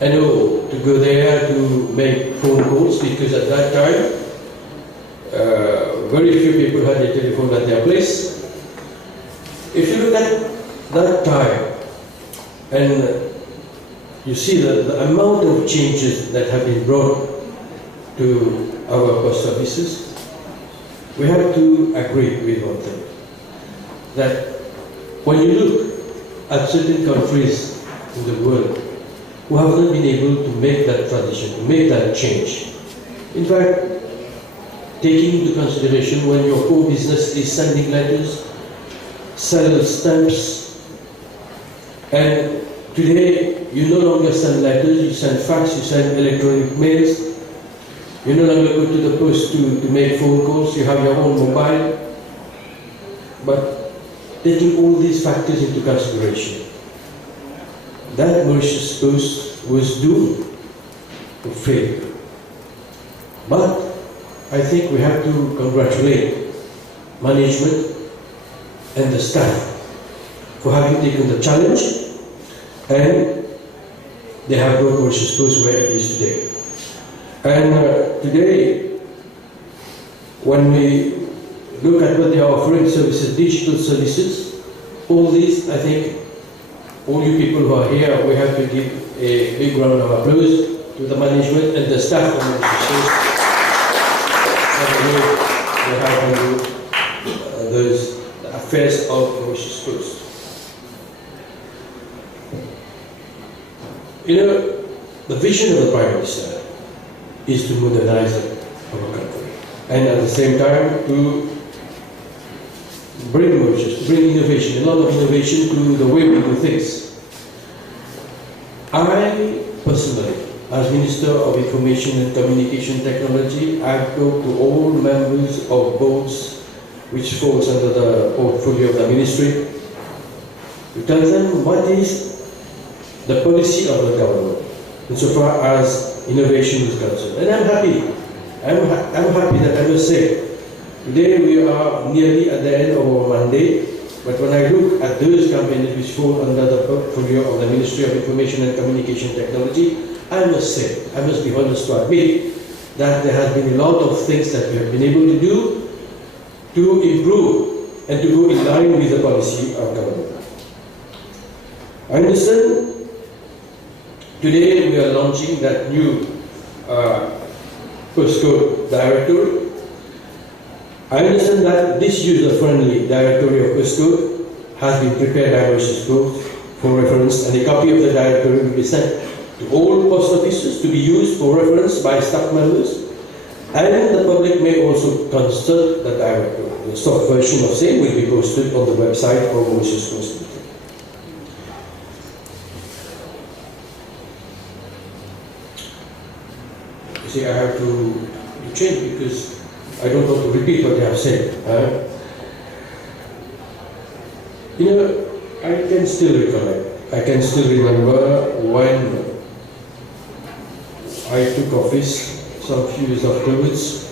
I know to go there to make phone calls, because at that time very few people had a telephone at their place. If you look at that time and you see the amount of changes that have been brought to our post offices, we have to agree with one thing, that when you look at certain countries in the world who have not been able to make that transition, to make that change, in fact, taking into consideration when your core business is sending letters, sell stamps, and today you no longer send letters, you send fax, you send electronic mails, you no longer go to the post to make phone calls, you have your own mobile. But taking all these factors into consideration, that Mauritius Post was doomed to fail. But I think we have to congratulate management and the staff for having taken the challenge, and they have brought Mauritius Post where it is today. And today, when we look at what they are offering services, digital services, all these, I think, all you people who are here, we have to give a big round of applause to the management and the staff of Mauritius Post. They have handled those affairs of Mauritius Post. You know, the vision of the Prime Minister is to modernize our country, and at the same time to bring Mauritius, bring innovation, a lot of innovation to the way we do things. I personally, as Minister of Information and Communication Technology, I go to all members of boards which falls under the portfolio of the ministry to tell them what is the policy of the government insofar as innovation is concerned. And I'm happy. I'm happy that I must say, today we are nearly at the end of our mandate, but when I look at those companies which fall under the portfolio of the Ministry of Information and Communication Technology, I must say, I must be honest to admit that there has been a lot of things that we have been able to do to improve and to go in line with the policy of government. I understand today we are launching that new postcode directory. I understand that this user-friendly directory of postcode has been prepared by Mauritius Post for reference, and a copy of the directory will be sent to all post offices to be used for reference by staff members, and the public may also consult the directory. The soft version of same will be posted on the website of Mauritius Post. You see, I have to change because I don't want to repeat what they have said. You know, I can still recollect, I can still remember when I took office some few years afterwards,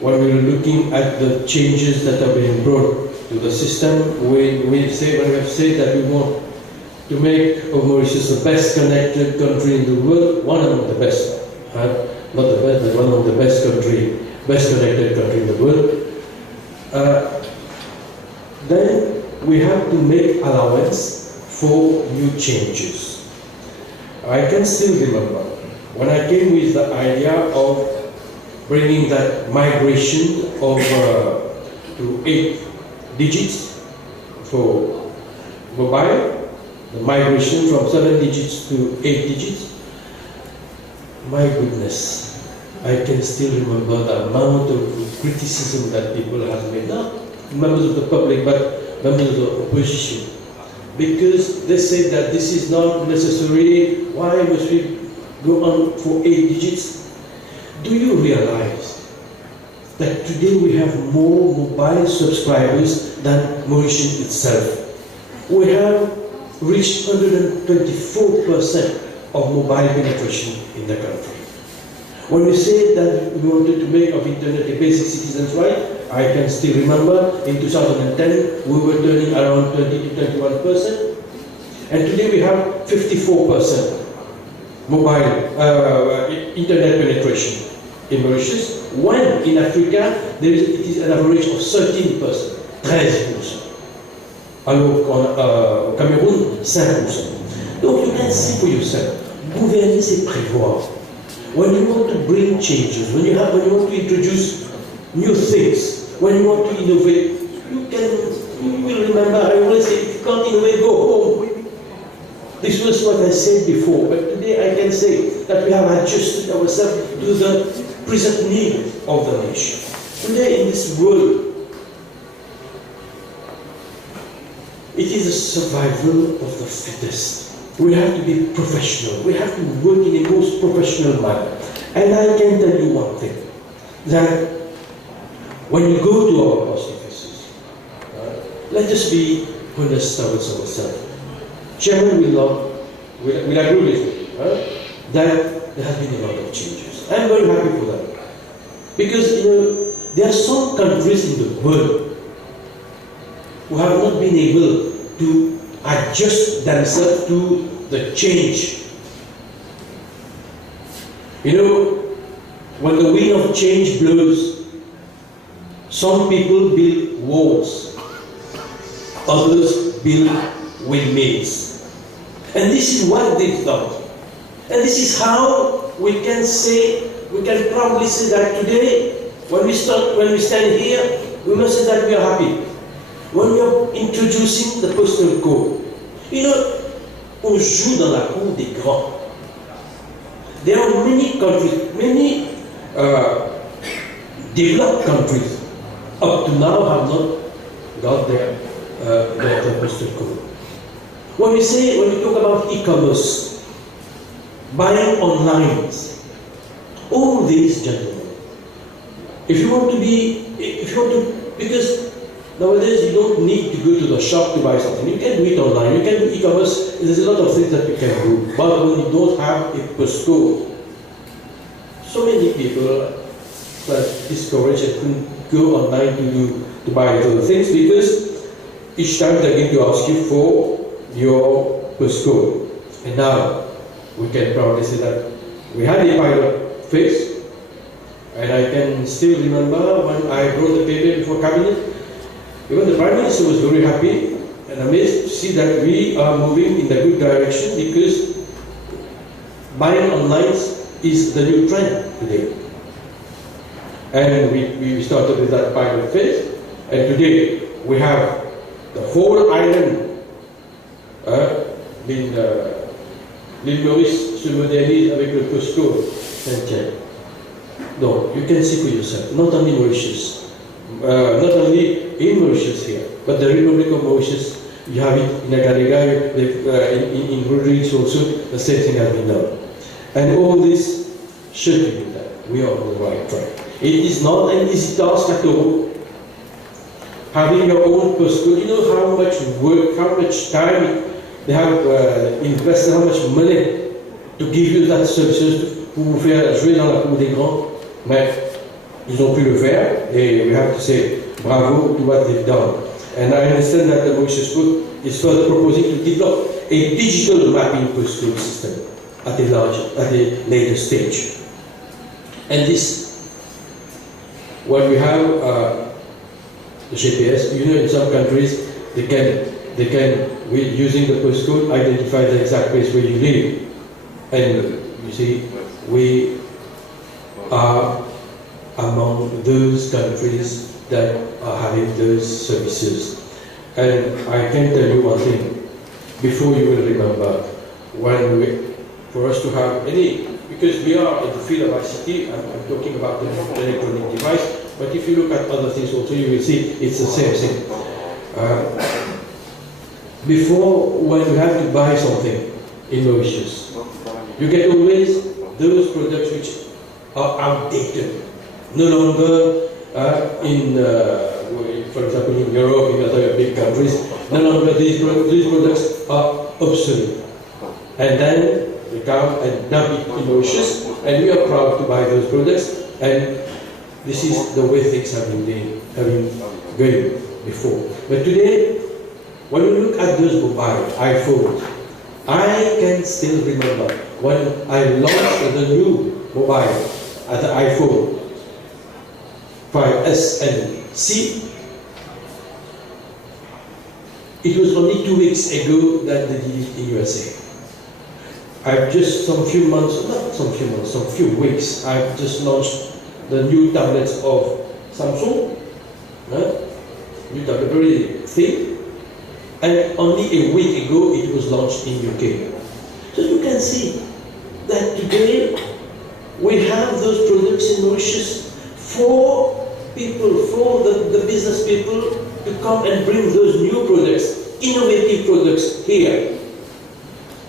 when we were looking at the changes that have been brought to the system. We have said that we want to make Mauritius the best connected country in the world, one among the best, not the best, but one of the best connected country in the world. Then we have to make allowance for new changes. I can still remember when I came with the idea of bringing that migration of to 8 digits for mobile, the migration from 7 digits to 8 digits. My goodness, I can still remember the amount of criticism that people have made, not members of the public, but members of the opposition, because they say that this is not necessary. Why must we go on for 8 digits? Do you realize that today we have more mobile subscribers than Mauritius itself? We have reached 124% of mobile penetration in the country. When we say that we wanted to make of internet a basic citizen's right, I can still remember in 2010 we were turning around 20 to 21%, and today we have 54%. internet penetration in Mauritius, when in Africa it is an average of 13%, 13%. Alors au Cameroun, 5%. Donc you can see for yourself, gouverner c'est prévoir. When you want to bring changes, when you want to introduce new things, when you want to innovate, you will remember, I always say, if you can't innovate, go home. This was what I said before, but today I can say that we have adjusted ourselves to the present need of the nation. Today in this world, it is a survival of the fittest. We have to be professional. We have to work in a most professional manner. And I can tell you one thing, that when you go to our post offices, let us be honest towards ourselves. Chairman will agree with me that there have been a lot of changes. I'm very happy for that. Because, there are some countries in the world who have not been able to adjust themselves to the change. When the wind of change blows, some people build walls, others build windmills. And this is what they've done. And this is how we can proudly say that today, when we stand here, we must say that we are happy. When we are introducing the postal code, on joue dans la cour des grands. There are many countries, many developed countries, up to now have not got their postal code. When we talk about e-commerce, buying online, all these gentlemen, because nowadays you don't need to go to the shop to buy something. You can do it online. You can do e-commerce. There's a lot of things that you can do. But when you don't have a postcode, so many people are discouraged and couldn't go online to buy those things because each time they're going to ask you for your postcode. And now we can proudly say that we had a pilot phase, and I can still remember when I brought the paper before cabinet. Even the Prime Minister was very happy and amazed to see that we are moving in the good direction because buying online is the new trend today. And we started with that pilot phase, and today we have the whole island. L'île Maurice se modernise avec le postcode. Donc, you can see for yourself, not only Mauritius, not only in Mauritius here, but the Republic of Mauritius, you have it in Agariga, in Rodrigues also, the same thing has been done. And all this should be that we are on the right track. It is not an easy task at all. Having your own postcode, you know how much work, how much time they have invested, how much money to give you that services pour vous faire jouer dans la cour des grands, mais ils ont pu le faire, et we have to say bravo to what they've done. And I understand that the Mauritius Group is further proposing to develop a digital mapping postcode system at a later stage. And this, what we have, the GPS, in some countries, they can, with using the postcode, identify the exact place where you live. And you see, we are among those countries that are having those services. And I can tell you one thing, before you will remember, for us to have any, because we are in the field of ICT, I'm talking about the electronic device, but if you look at other things also, you will see it's the same thing. Before, when you have to buy something in Mauritius, you get always those products which are outdated, no longer for example, in Europe, in other big countries, no longer these products are obsolete. And then they come and dump it in Mauritius, and we are proud to buy those products, and this is the way things have been going before. But today, when we look at those mobile iPhones, I can still remember when I launched the new mobile at the iPhone 5S and C. It was only 2 weeks ago that they did it in USA. I've just some few weeks, I've just launched the new tablets of Samsung. New tablet, very thin. And only a week ago it was launched in UK. So you can see that today we have those products in Mauritius for people, for the business people to come and bring those new products, innovative products here.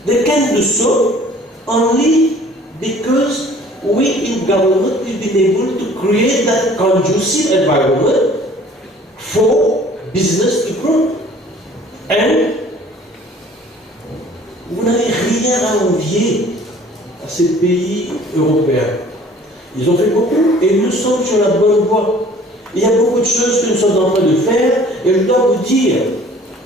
They can do so only because we in government we've been able to create that conducive environment for business to grow. And vous n'avez rien à envier à ces pays européens. Ils ont fait beaucoup et nous sommes sur la bonne voie. Il y a beaucoup de choses que nous sommes en train de faire et je dois vous dire,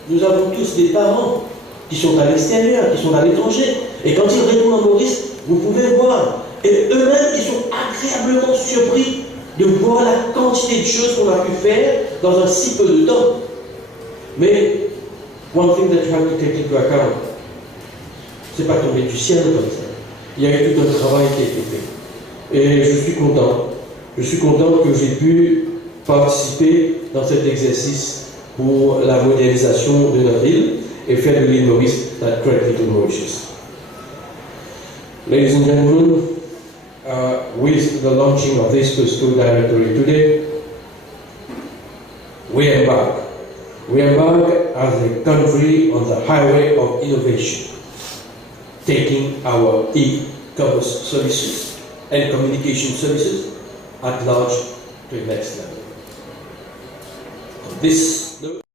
nous avons tous des parents qui sont à l'extérieur, qui sont à l'étranger. Et quand ils retournent en Maurice, vous pouvez voir. Et eux-mêmes, ils sont agréablement surpris de voir la quantité de choses qu'on a pu faire dans un si peu de temps. Mais, one thing that you have to take into account, c'est pas tombé du ciel comme ça. Il y a eu tout un travail qui a été fait. Et je suis content. Je suis content que j'ai pu participer dans cet exercice pour la modernisation de notre île et faire de l'île Maurice that great little Mauritius. Ladies and gentlemen, with the launching of this Postal Directory today, we embark as a country on the highway of innovation, taking our e-commerce services and communication services at large to the next level. This